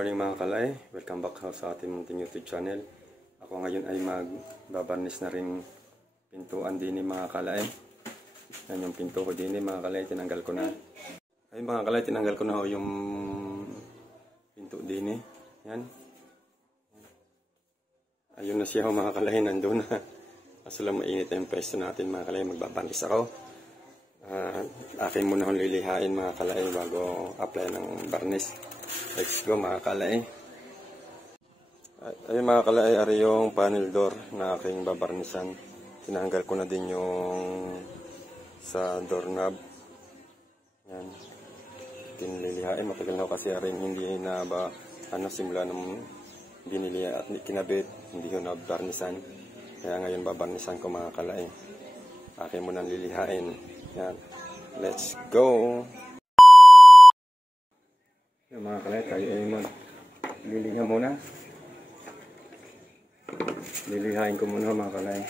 morning mga kalay, welcome back sa ating munting YouTube channel. Ako ngayon ay magbabarnis na rin pintuan din mga kalay. Yan yung pinto ko din mga kalay, tinanggal ko na. Ay mga kalay, tinanggal ko na yung pinto din. Yan. Ayun na siya mga kalay, nandun na. Kaso lang mainit yung pwesto natin mga kalay, magbabarnis ako. Akin muna akong lilihain mga kalay bago apply ng barnis. Let's go mga kalay. Ayun mga kalay, ari yung panel door na aking babarnisan. Tinanggal ko na din yung sa doorknob. Yan. Tinlilihain. Matagal na kasi ari hindi na ba simula nung binili at kinabit. Hindi ko na barnisan. Kaya ngayon babarnisan ko mga kalay. Akin muna lilihain. Yan. Let's go. Yung mga kalay, tayo ay liliha muna. Lilihain ko muna mga kalay.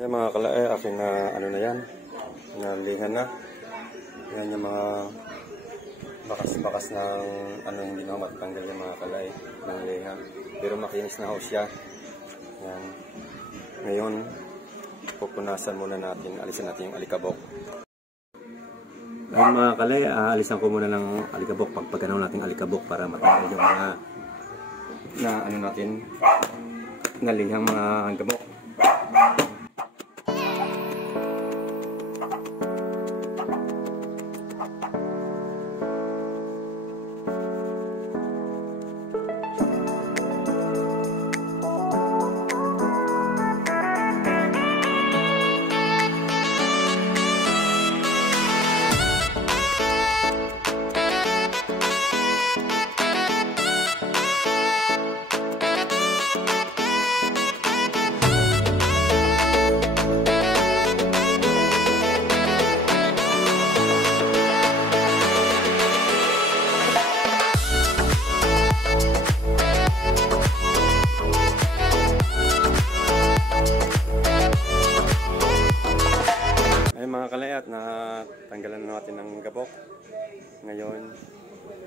Ayan mga kalay, aking na yan, nalihan na. Yan yung mga bakas-bakas ng hindi na matanggal yung mga kalay ng liha. Pero makinis na ho siya. Yan. Ngayon, pupunasan muna natin, alisan natin yung alikabok. Ayan mga kalay, alisan ko muna ng alikabok, pagpaganaw natin alikabok para matanggal yung mga natin, nalihang mga gabok. Mga kalay, at natanggalan na natin ng gabok. Ngayon,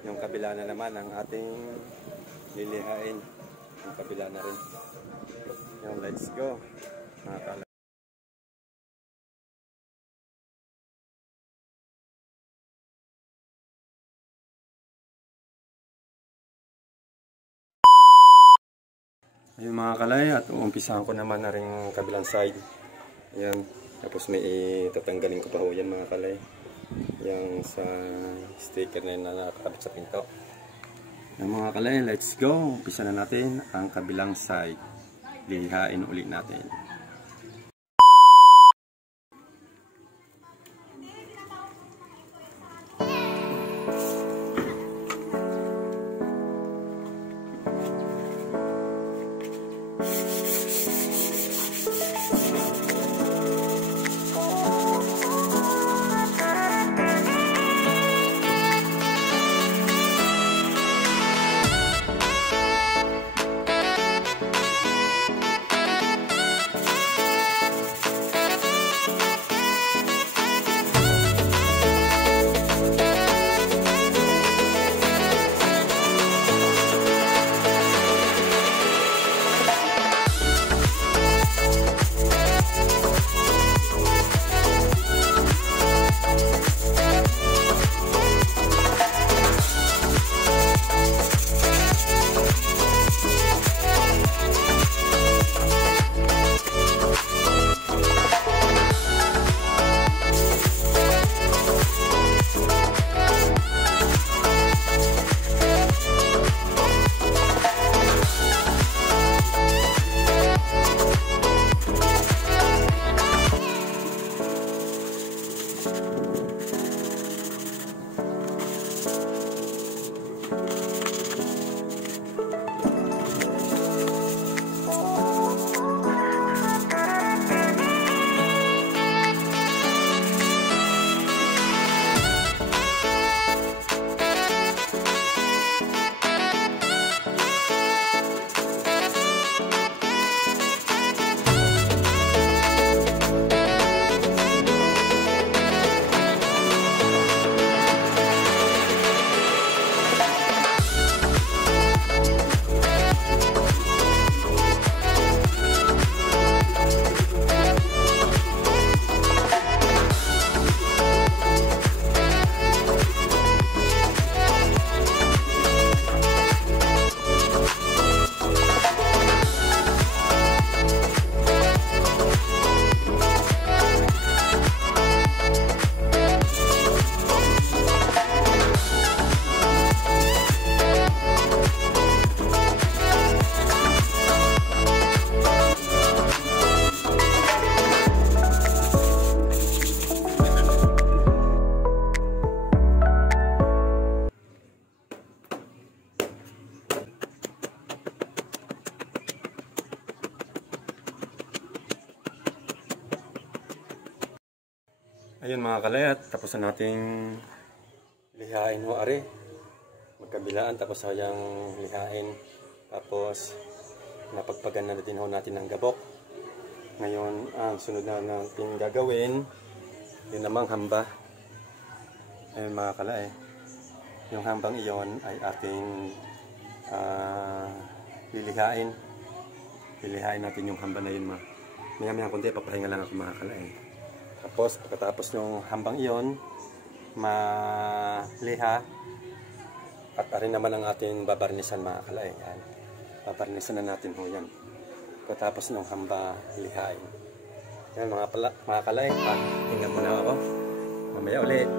yung kabila na naman ang ating lilihain. Yung kabila na rin. Yung let's go. Mga kalay. Ayun mga kalay, at uumpisahan ko naman na rin kabilang side. Ayan. Tapos may tatanggalin ko pa ho yan mga kalay. Yung sa sticker na yun na nakakabit sa pinto. Yung mga kalay, let's go. Umpisa na natin ang kabilang side. Lihain ulit natin. Ayun mga kalayat, tapos na nating lihain ho are. Magkabilaan tapos sayang lihain. Tapos napagpagan na din ho natin ng gabok. Ngayon ang sunod na natin gagawin, yun namang hamba. Ayun mga kalay, yung hambang iyon ay ating lilihain. Lilihain natin yung hamba na yun maya kundi papahinga lang ako mga kalay. Tapos pagkatapos ng hambang iyon, maliha at arin naman ang ating babarnisan mga kalay. Babarnisan na natin ho yan. Pagkatapos ng hamba lihain. Yan mga kalay, tingnan muna ako. Mamaya ulit.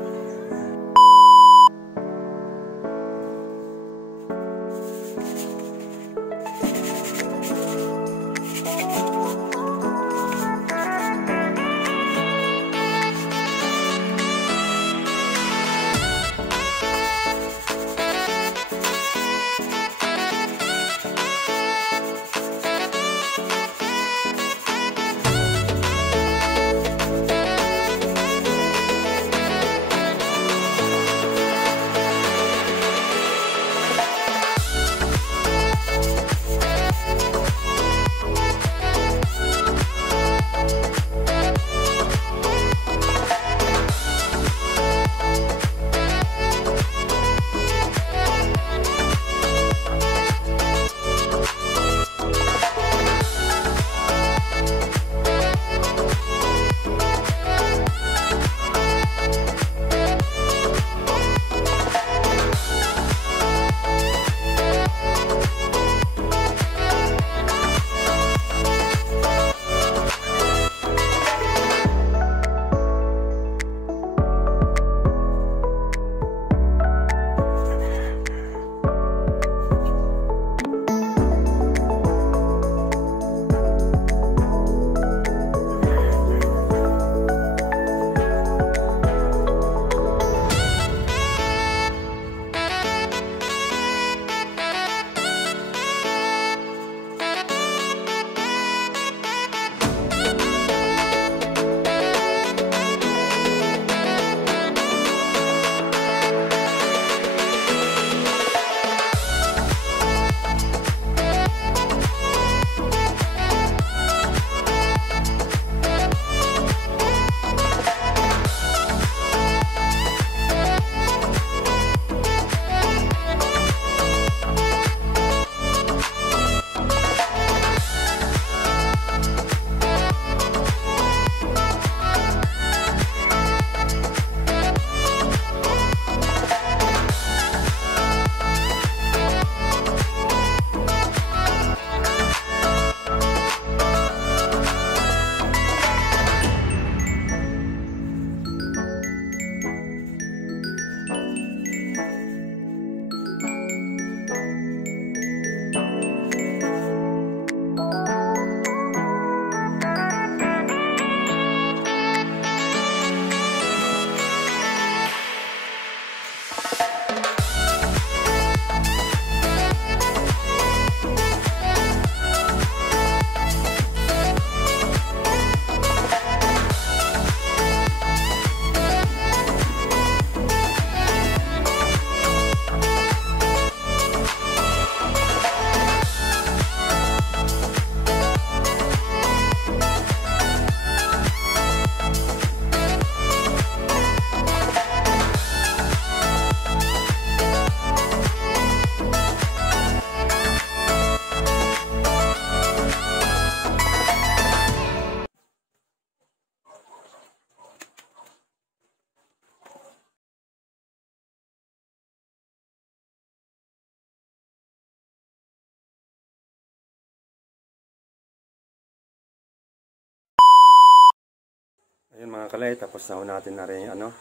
Ayun mga kalay, tapos na ho natin na rin ano,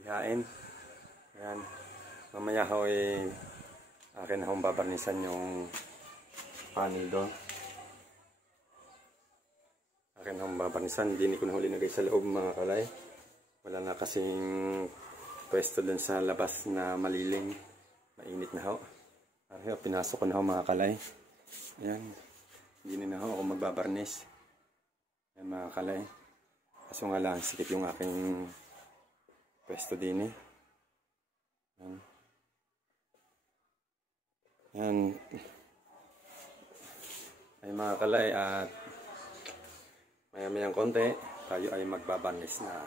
lihain. Ayan. Mamaya ho akin na hong babarnisan yung panel doon. Akin na hong babarnisan. Hindi ko na huli nagay sa loob mga kalay. Wala na kasing pwesto doon sa labas na malilim. Mainit na ho. Ayan, pinasok ko na ho mga kalay. Ayan. Hindi na ho ako magbabarnis. Ayan mga kalay. Kaso nga lang, sikip yung aking pwesto din eh. Ayan. Ayan. Ay mga kalay, at maya-mayang konti, tayo ay magbabarnis na.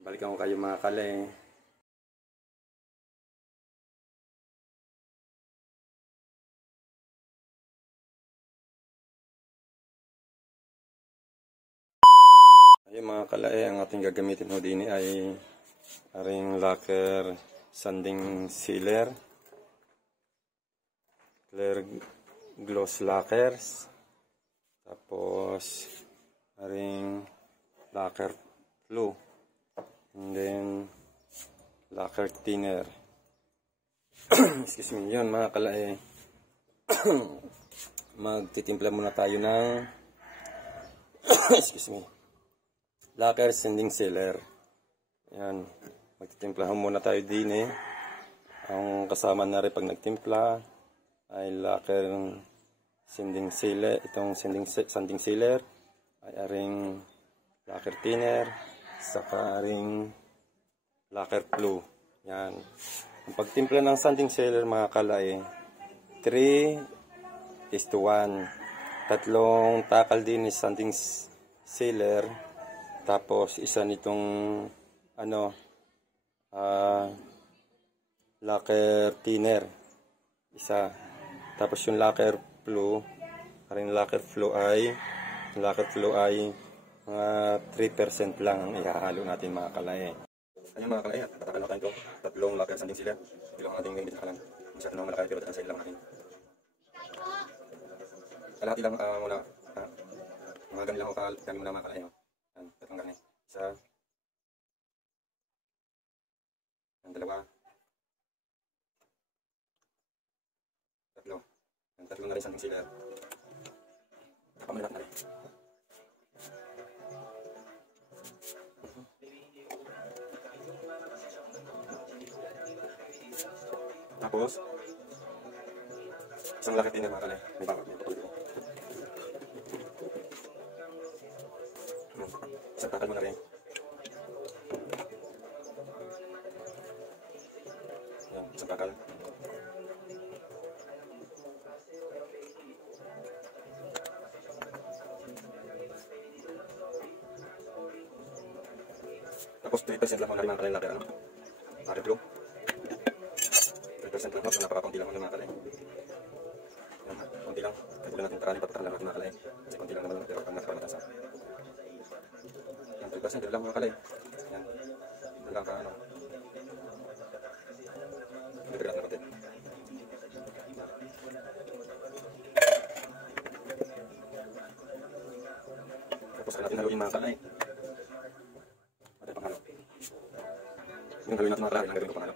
Balikan ko kayo mga kalay. Ayun mga kalay, ang ating gagamitin ho din ay aring lacquer sanding sealer, clear gloss lacquers, tapos aring lacquer glue, and then lacquer thinner. Excuse me, yun mga kalay. Magtitimpla muna tayo ng excuse me, lacquer sanding sealer. Ayan, magtitimplahan muna tayo din eh. Ang kasama na rin pag nagtimpla ay lacquer sanding sealer. Itong sanding sealer ay aring lacquer thinner, saka aring lacquer glue. Yan. Ang pagtimpla ng sanding sealer mga kalay, 3:1. Tatlong takal din ni sanding sealer. Tapos isa nitong ano, lacquer thinner. Isa. Tapos yung lacquer glue, aring lacquer glue ay mga 3% lang ang ihahalo natin mga kalay. Ayun mga kalay, tatakal natin ito. Tatlong lacquer sanding sealer. Ito lang ating gamit sa kalan. Masyado na malaki pero sa ilang natin. Kalahati lang muna. Mga ganun lang ako kami muna mga kalay. Yan, tatlong ganun. Isa. Yan, dalawa. Tatlo. Yan, tatlo na rin sanding sealer. Kapamay natin na rin. Tapos, isang laki din mga kalay. May bakit, may patuloy. Isang takal mo na rin. Yan, isang takal. Tapos 3% lang mga kalay laki ano. Laki blue. 3% lang ako, napakakunti lang ako ng mga kalay. Yan, kunti lang. Kahit wala natin parali patatalan natin mga kalay. Kasi kunti lang naman pero pag nakapan natin sa 3% dito lang mga kalay. Yan. Dito lang ka ano. Dito lang na konti. Tapos natin haluin mga kalay. Pati panghalo. Yung haluin natin mga kalay, lang gawin ko panghalo.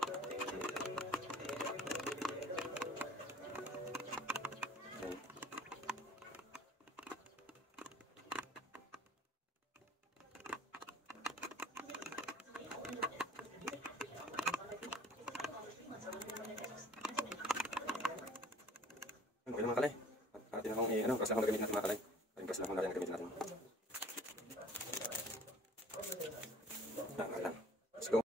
Okay na mga kalay. At atin akong press lang akong gagamitin natin mga kalay. Press lang akong natin gagamitin natin. Lang. Let's go.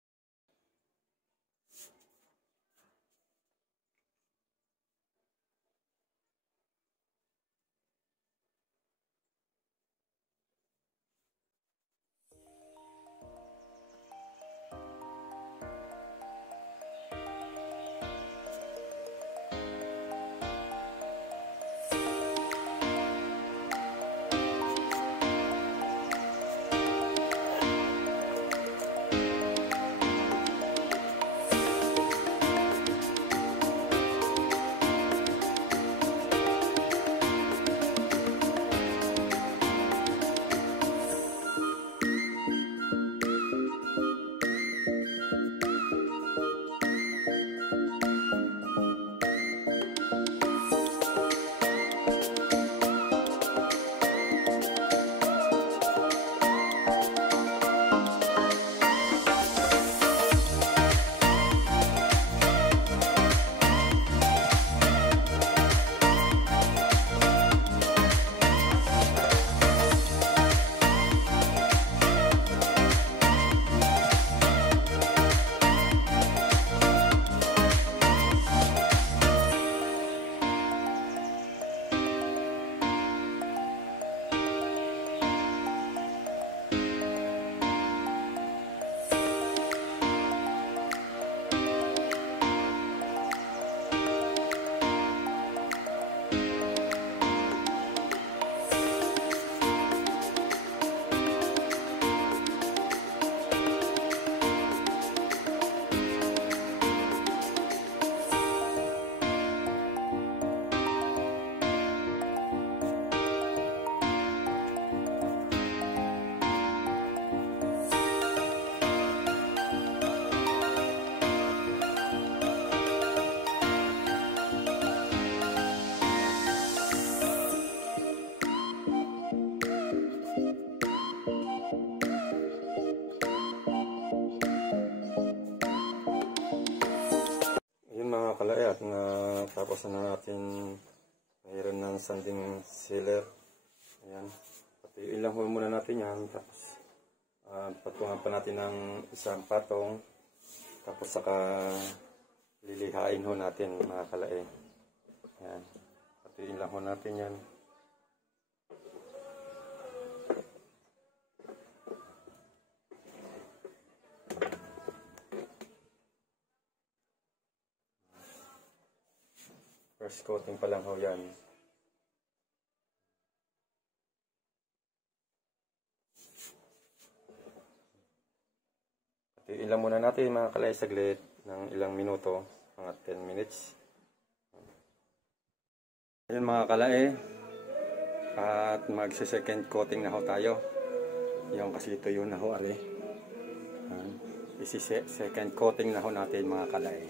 kalay at tapos na natin mayroon ng sanding sealer. Ayan. Patuyuin lang muna natin yan. Tapos patungan pa natin ng isang patong. Tapos saka lilihain ho natin mga kalay. Ayan. Patuyuin lang ho natin yan. First coating pa lang ho yan. Patuyuin lang muna natin mga kalay saglit ng ilang minuto, mga 10 minutes. Ayun mga kalay, at magse-second coating na ho tayo. Yung kasi ito yun na ho ali. Isi-second coating na ho natin mga kalay.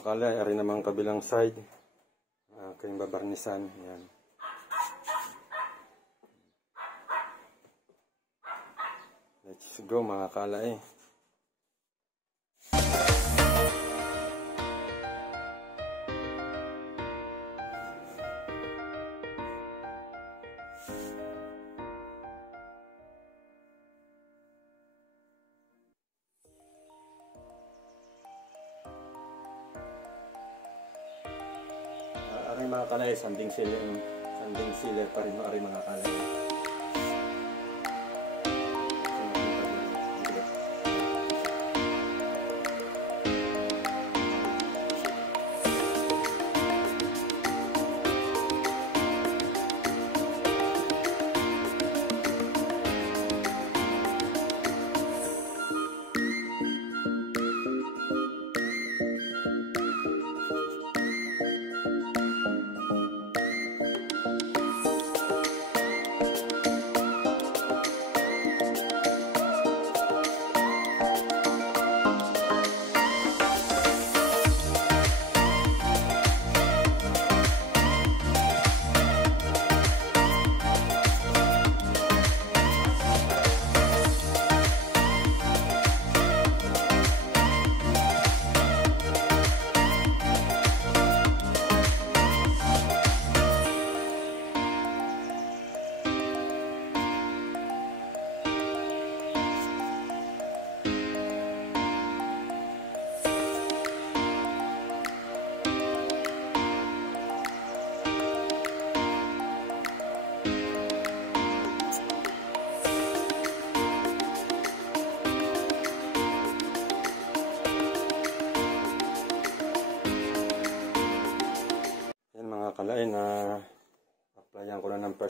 Kalay, ari namang kabilang side. Aking babarnisan. Ayan. Let's go mga kalay. Ari mga kalay, sanding sealer pa rin ari mga kalay.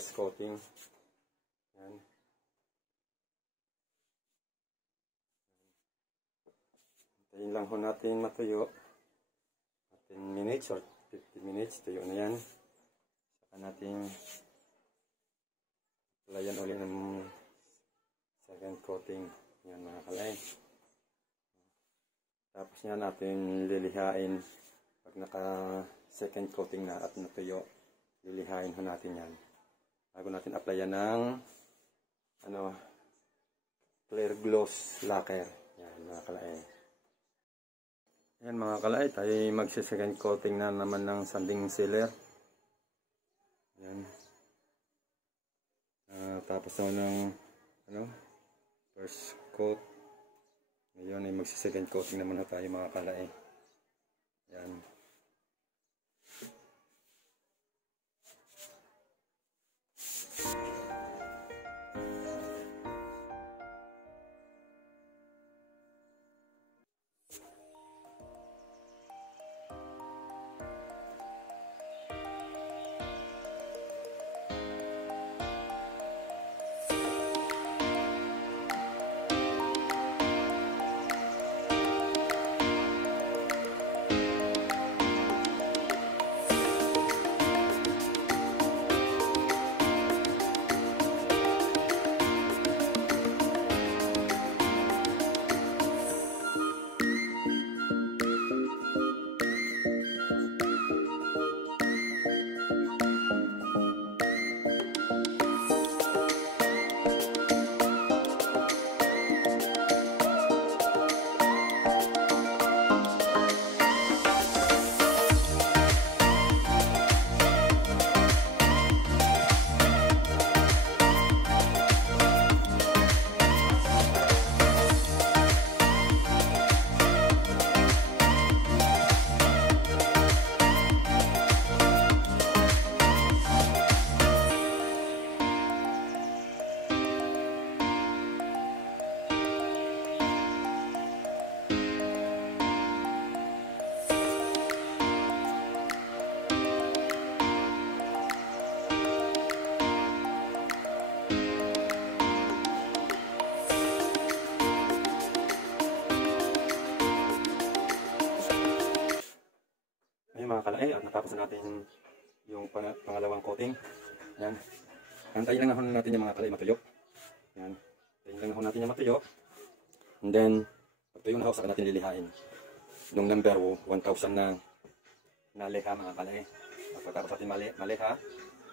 first coating. Yan. Hintayin lang ho natin matuyo. 10 minutes or 50 minutes, tuyo na yan. Saka natin layan ulit ng second coating. Yan mga kalay. Tapos yan natin lilihain. Pag naka second coating na at natuyo, lilihain ho natin yan. Bago natin applyan ng clear gloss lacquer. Yan mga kalay. Yan mga kalay, tayo magsi-second coating na naman ng sanding sealer. Yan. Tapos naman ng first coat. Ngayon ay magsi-second coating naman na tayo mga kalay. Yan. Mga kalay, at natapos natin yung pangalawang coating. Yan. Antayin lang natin yung mga kalay matuyo. Yan. Antayin lang natin yung matuyo. And then, pag tuyo na ho, saka natin lilihain. Yung number 1,000 na naleha mga kalay. Pagkatapos natin maleha,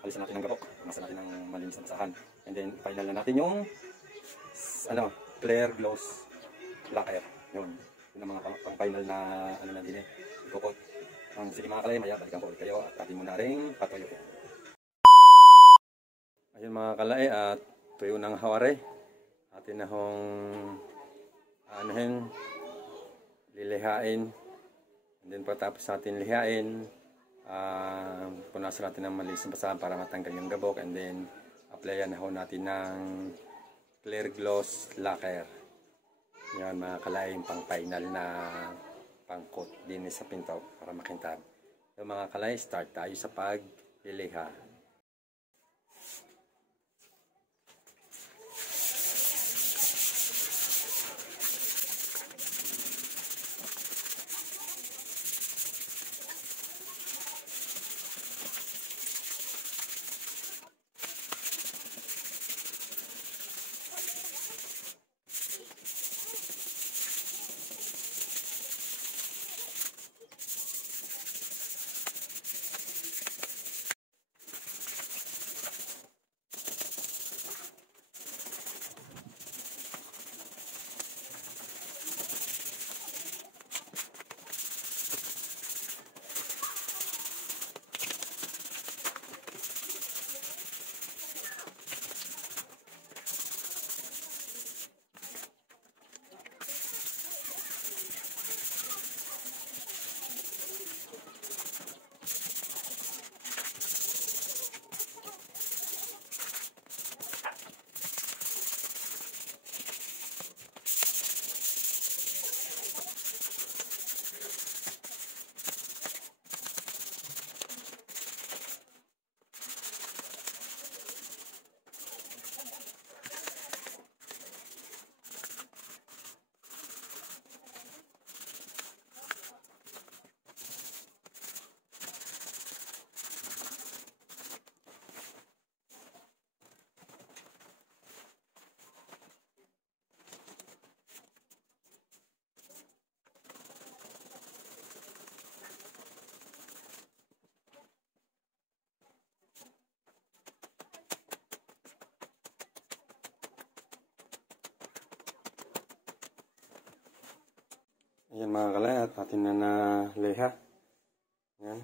alisan natin ang gabok. Masan natin ang malinis na basahan. And then, final na natin yung clear gloss lacquer. Yun. Yun ang mga pang-final na na din ikukot. Sige mga kalay, maya balikan ko ulit kayo at atin mo na rin patuyo. Ayun mga kalay, at tuyo ng hawari. Atin na hong lilihain. And then pagkatapos natin lihain, punasan natin ng malinis na basahan para matanggal yung gabok. And then applyan na ho natin ng clear gloss lacquer. Yan mga kalay, pang final na pang-coat din sa pinto para makintab. Yung mga kalay, start tayo sa pagliliha. Ayan mga kalay, at atin na naliha. Ayan.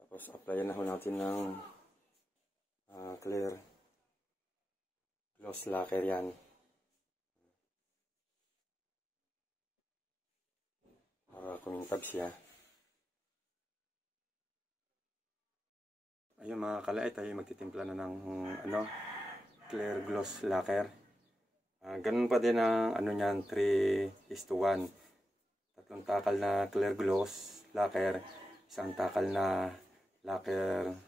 Tapos applyan na ho natin ng clear gloss lacquer yan. Para kumintab siya. Ayun mga kalay, tayo magtitimpla na ng clear gloss lacquer. Ganun pa din ang niyan, 3:1. Tatlong takal na clear gloss lacquer, isang takal na lacquer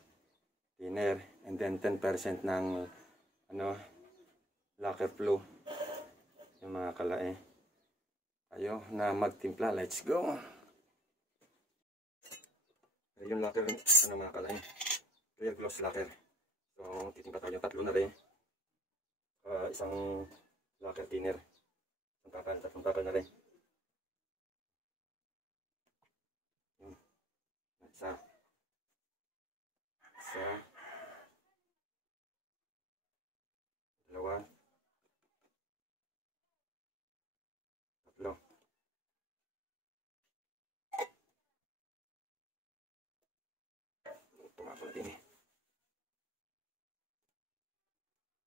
thinner, and then 10% ng lacquer glue. Yung mga kalay. Tayo na magtimpla, let's go. Yung lacquer, mga kalay, clear gloss lacquer. So titimpla tayo, tatlo na rin. Isang lacquer thinner, tatlong takal na rin. Isa, dalawa, tatlo. Tumapal din eh.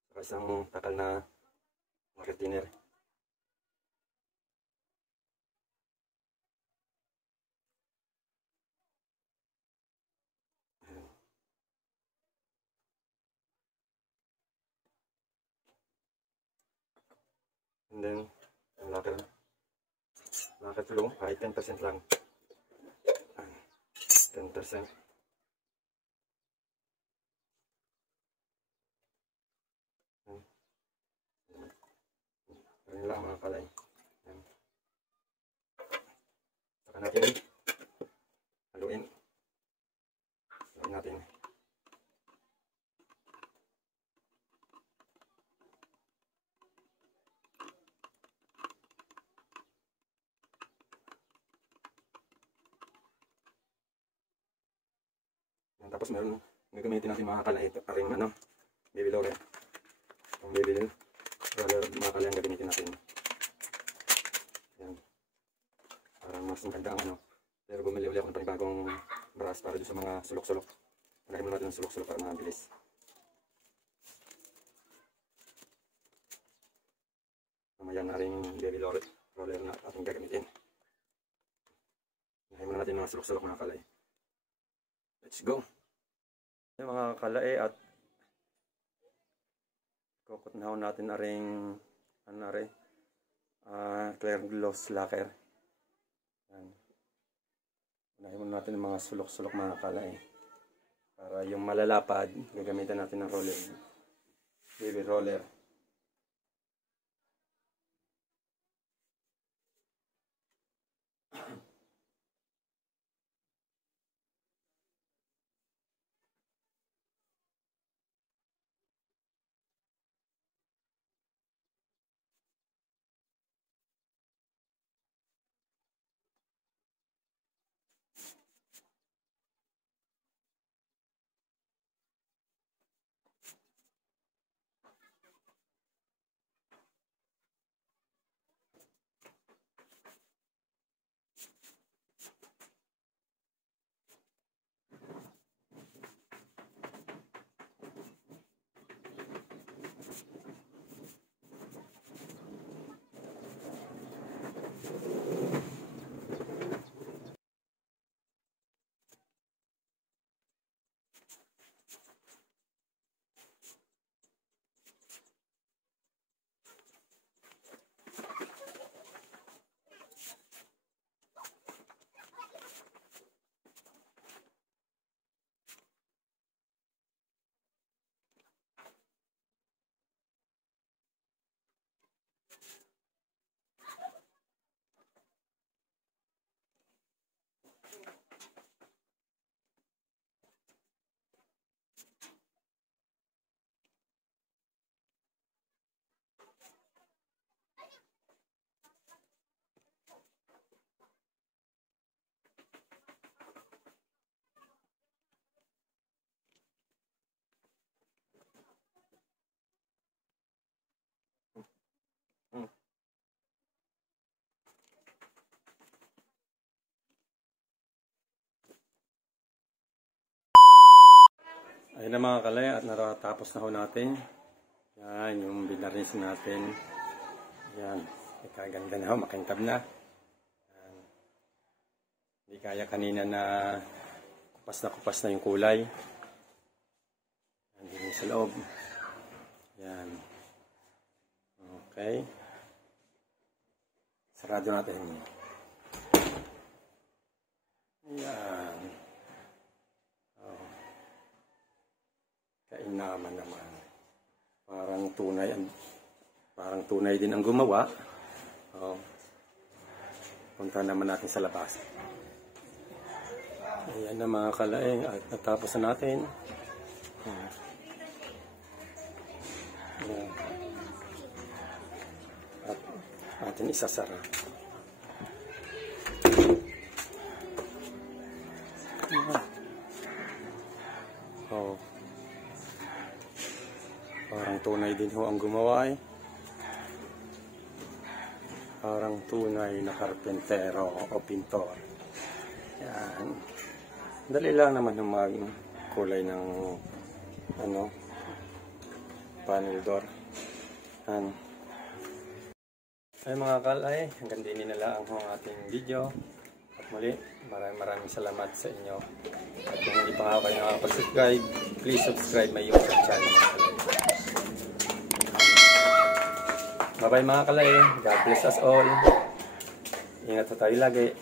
Saka isang takal na lacquer thinner. And then, yung lacquer glue, kahit 10% lang. 10%. Ganyan lang mga kalay. Saka natin haluin. Haluin natin. Tapos meron gagamitin natin mga kalay, ito aring baby roller. Yung baby roller mga kalay ang gagamitin natin. Yan. Parang mas maganda ang pero bumili ulit ako ng panibagong brush para doon sa mga sulok-sulok. Panahin mo natin ng sulok-sulok para mabilis. Mamaya na rin baby roller na ating gagamitin. Panahin mo natin ng sulok-sulok mga kalay. Let's go! Yung mga kalay, at kukutnahon natin aring clear gloss lacquer. Yan. Unahin muna natin yung mga sulok-sulok mga kalay. Para yung malalapad, gagamitan natin ng roller, baby roller. Ayun na mga kalay, at natatapos na ho natin. Yan, yung binarnis natin. Yan, ikaganda na ho, makintab na. Yan. Hindi kaya kanina na kupas na yung kulay. Yan, din sa loob. Yan. Okay. Sarado natin. Yan. Oh. Kainaman naman. Parang tunay din ang gumawa. Oh. Punta naman natin sa labas. Ayan na mga kalaing at natapos na natin. Ayan. At atin isasara. Oh. Parang tunay din ho ang gumawa eh. Parang tunay na karpentero o pintor. Yan. Dali lang naman yung magkulay ng panel door. Yan. Ay mga kalay, hanggang din na lang ang ating video. At muli, maraming salamat sa inyo. At kung hindi pa kayo nakapag-subscribe, please subscribe my YouTube channel. Bye-bye mga kalay. God bless us all. Ingat po tayo lagi.